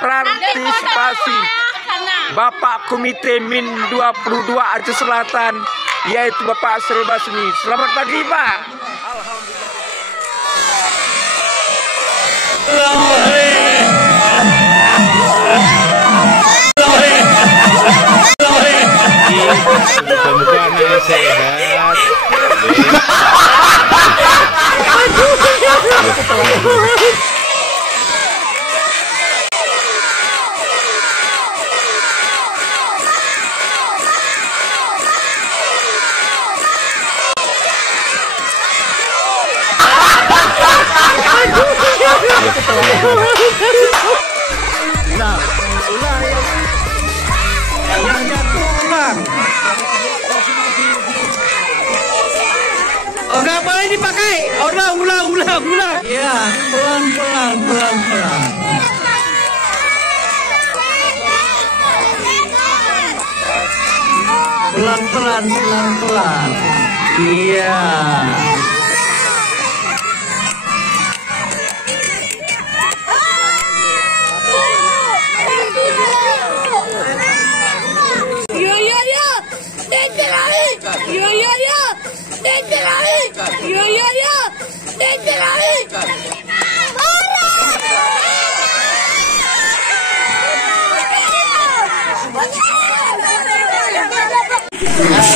partisipasi Bapak Komite Min 22 Aceh Selatan, yaitu Bapak Srul Basmi. Selamat pagi, Pak. Semoga anaknya sehat. Yang jatuh ulang. Oh, nggak boleh dipakai. Ulang. Ya, pelan-pelan. Pelan-pelan. Iya.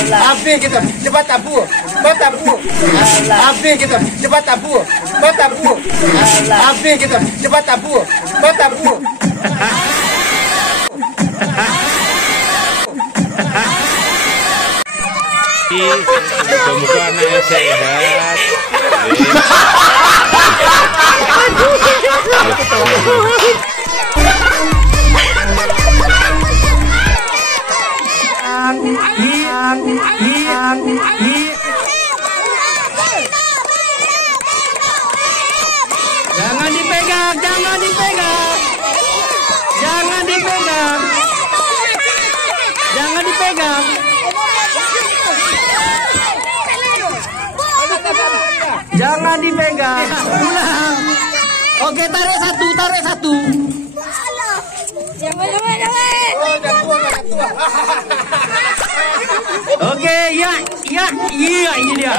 Habis kita cepat tabu. Habis kita cepat tabu. Habis kita cepat tabu. Semoga anaknya sehat. Jangan dipegang. Jangan dipegang. Ulang. Oke, tarik satu. Oke, iya, ini dia.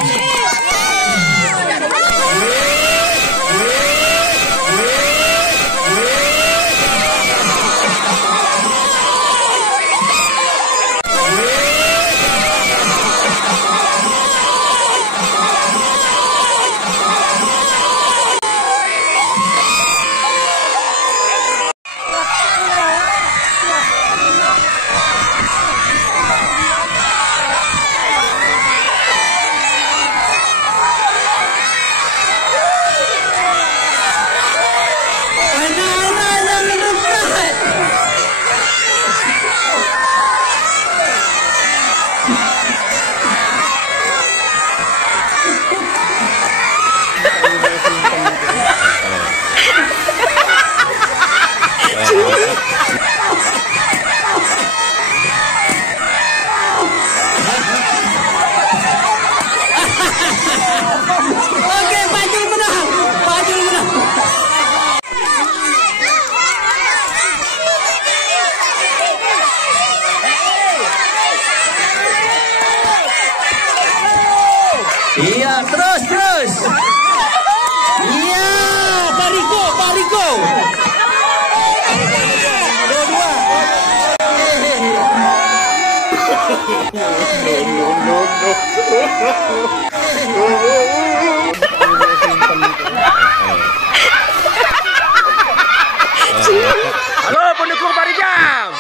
Iya, terus. Iya, Bariko. Dua. Halo pendukung Parijam.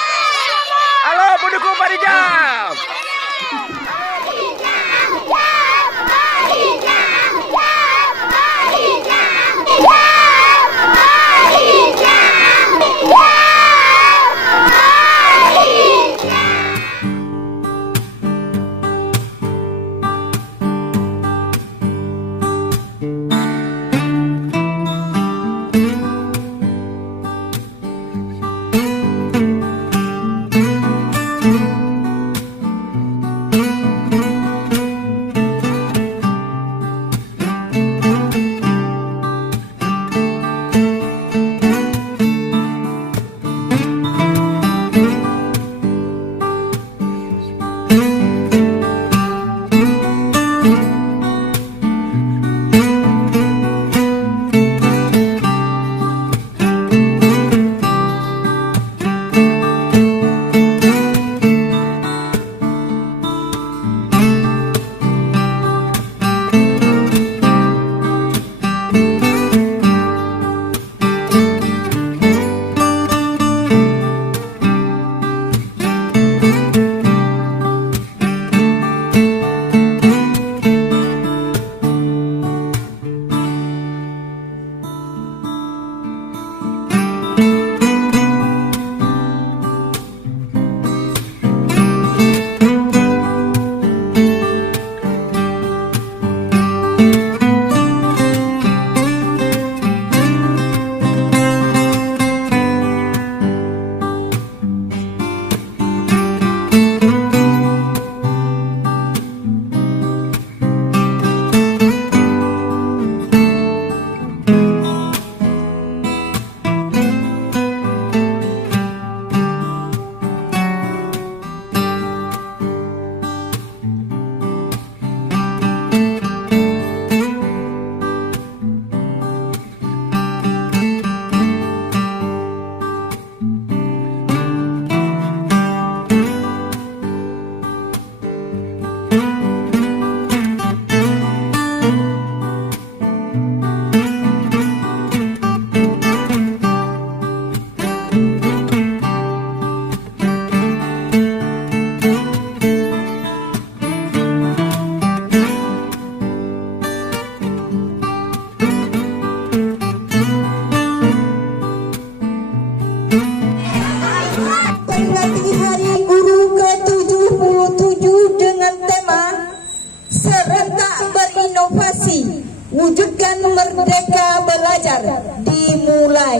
mewujudkan merdeka belajar dimulai.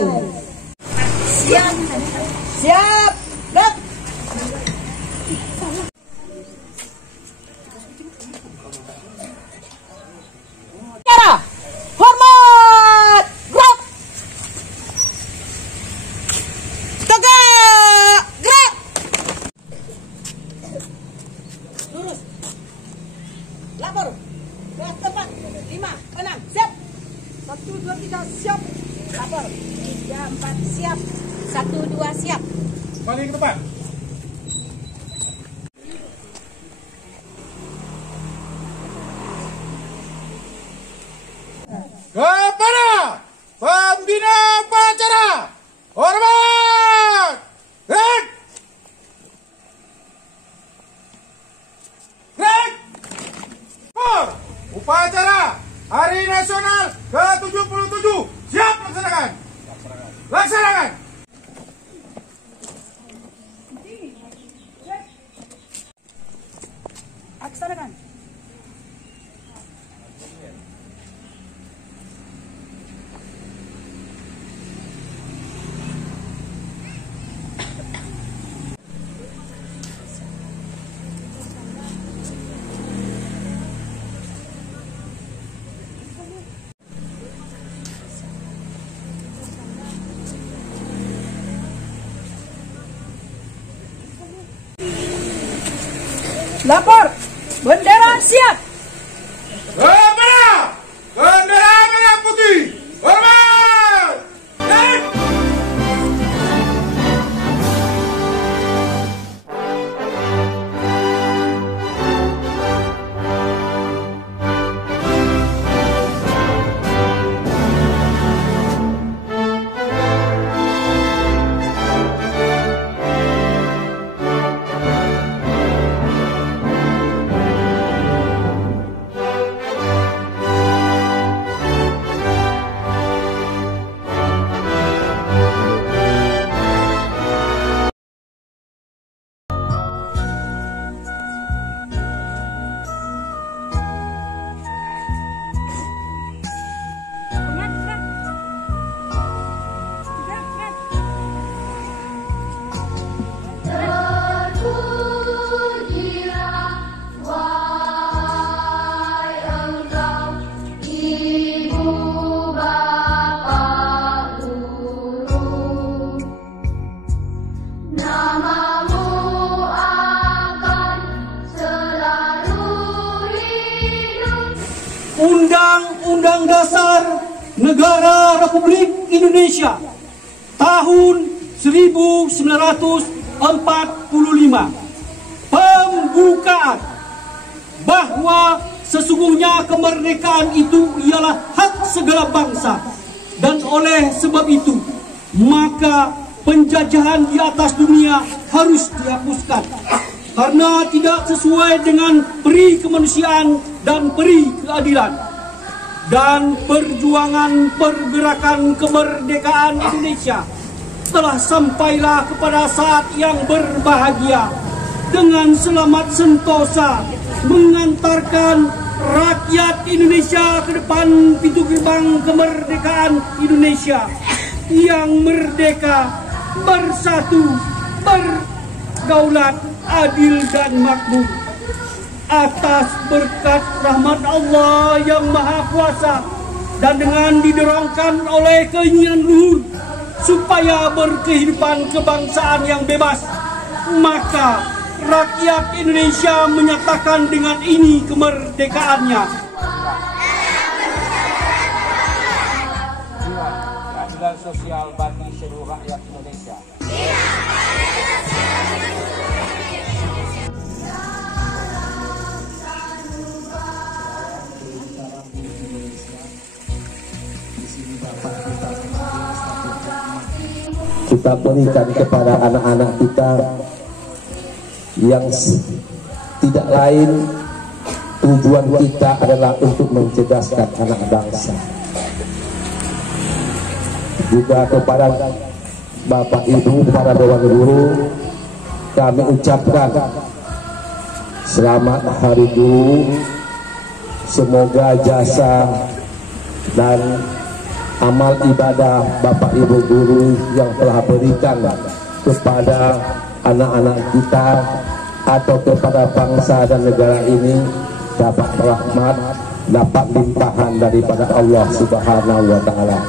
Siap, siap, gerak. Cara, hormat, gerak. Tegak, gerak. Lurus. Lapor. Gerak tepat. 5, 6, siap. 1, 2, 3, siap. Lapor. 3, 4, siap. 1, 2, siap. Balik ke depan. Kepada pembina upacara, hormat! Gerak! Gerak! Upacara Hari Nasional ke-77 siap laksanakan. Laksanakan. Laksanakan. Lapor, bendera siap. Kepada bendera merah putih, hormat! Gerak! Undang-Undang Dasar Negara Republik Indonesia tahun 1945 pembukaan bahwa sesungguhnya kemerdekaan itu ialah hak segala bangsa, dan oleh sebab itu maka penjajahan di atas dunia harus dihapuskan karena tidak sesuai dengan peri kemanusiaan dan peri keadilan. Dan perjuangan pergerakan kemerdekaan Indonesia telah sampailah kepada saat yang berbahagia dengan selamat sentosa mengantarkan rakyat Indonesia ke depan pintu gerbang kemerdekaan Indonesia yang merdeka, bersatu, berdaulat, adil dan makmur. Atas berkat rahmat Allah yang Maha Kuasa dan dengan didorongkan oleh keinginan luhur supaya berkehidupan kebangsaan yang bebas, maka rakyat Indonesia menyatakan dengan ini kemerdekaannya. Keadilan sosial bagi seluruh rakyat Indonesia. Kita berikan kepada anak-anak kita yang tidak lain, tujuan kita adalah untuk mencerdaskan anak bangsa. Juga kepada Bapak Ibu, kepada Dewan Guru, kami ucapkan selamat Hari Guru. Semoga jasa dan amal ibadah Bapak Ibu guru yang telah berikan kepada anak-anak kita atau kepada bangsa dan negara ini dapat rahmat, dapat limpahan daripada Allah Subhanahu wa taala.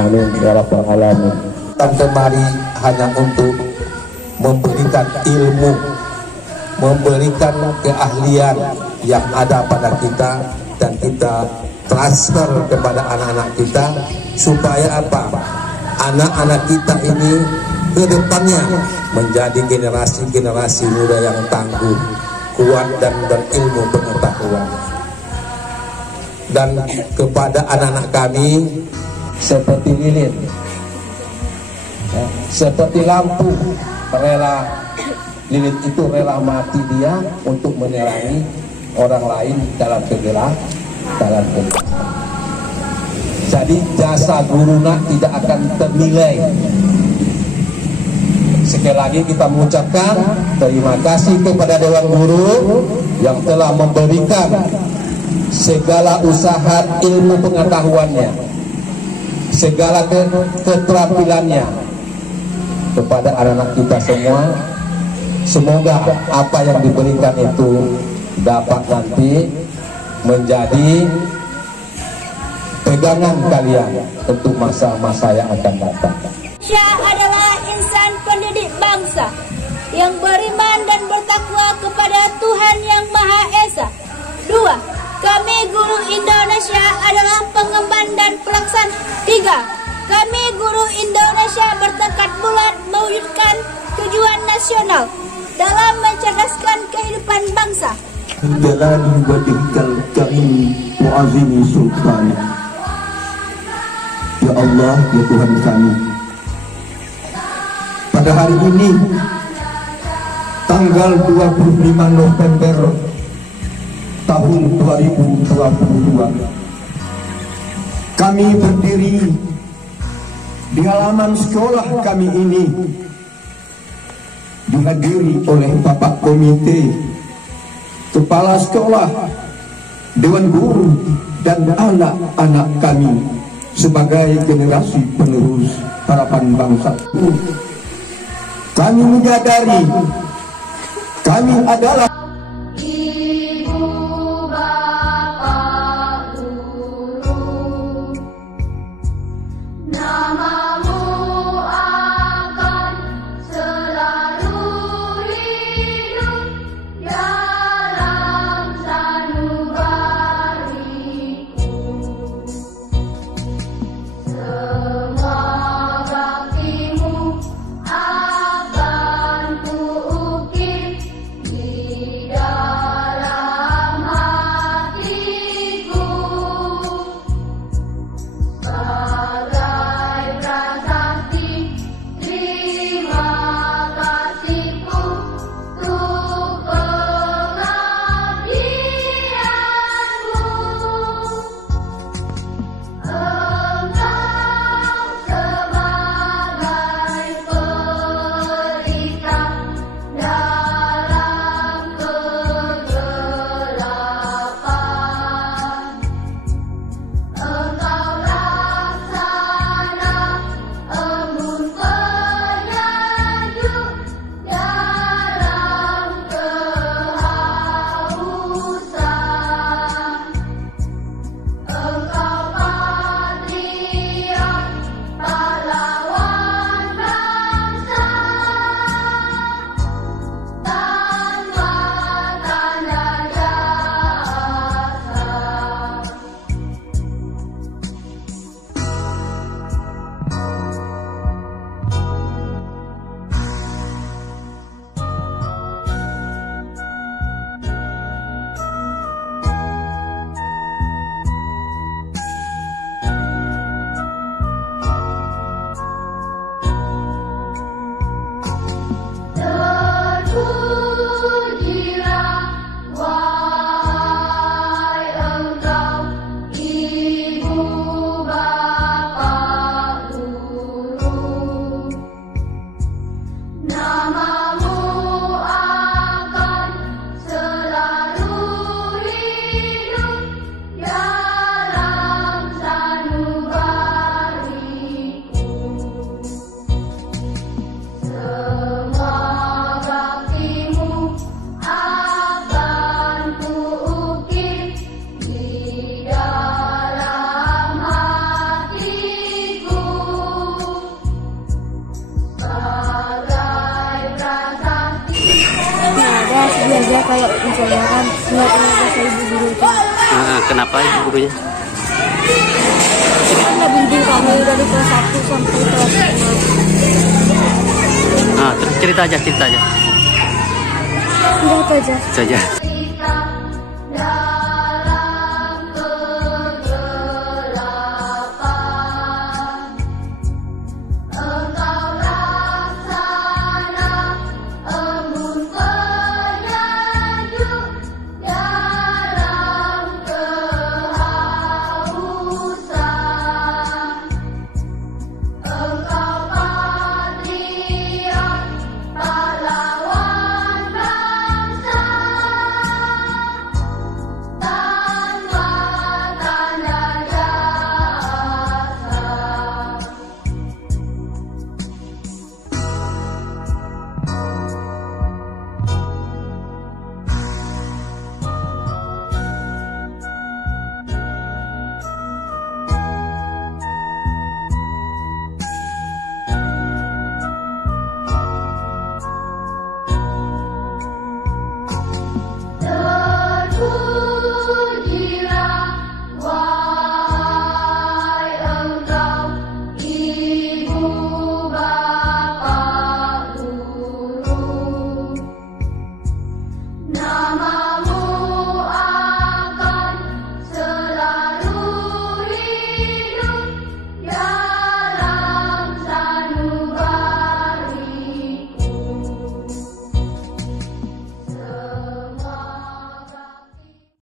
Amin ya rabbal alamin. Dan kemari hanya untuk memberikan ilmu, memberikan keahlian yang ada pada kita, dan kita transfer kepada anak-anak kita supaya apa? Anak-anak kita ini ke depannya menjadi generasi-generasi muda yang tangguh, kuat dan berilmu pengetahuan. Dan kepada anak-anak kami seperti lilin, seperti lampu, lilin itu rela mati dia untuk menerangi orang lain dalam kegelapan. Jadi jasa guruna tidak akan ternilai. Sekali lagi kita mengucapkan terima kasih kepada Dewan Guru yang telah memberikan segala usaha ilmu pengetahuannya, segala keterampilannya kepada anak-anak kita semua. Semoga apa yang diberikan itu dapat nanti menjadi pegangan kalian untuk masa-masa yang akan datang. Syah adalah insan pendidik bangsa yang beriman dan bertakwa kepada Tuhan Yang Maha Esa. 2. Kami guru Indonesia adalah pengemban dan pelaksana. 3. Kami guru Indonesia bertekad bulat mewujudkan tujuan nasional dalam mencerdaskan kehidupan bangsa. Jalali wajhikal karim mu'azimi sultan. Ya Allah, ya Tuhan kami, pada hari ini tanggal 25 November tahun 2022 kami berdiri di halaman sekolah kami ini, dihadiri oleh Bapak Komite, Kepala Sekolah, Dewan Guru, dan anak-anak kami sebagai generasi penerus harapan bangsa. Kami menyadari kami adalah belajar kayak misalnya kan nggak bahasa ibu guru itu. Kenapa ibu gurunya? Kan udah bimbing kami dari kelas 1 sampai kelas 6. Terus cerita aja. Udah itu aja. Saja.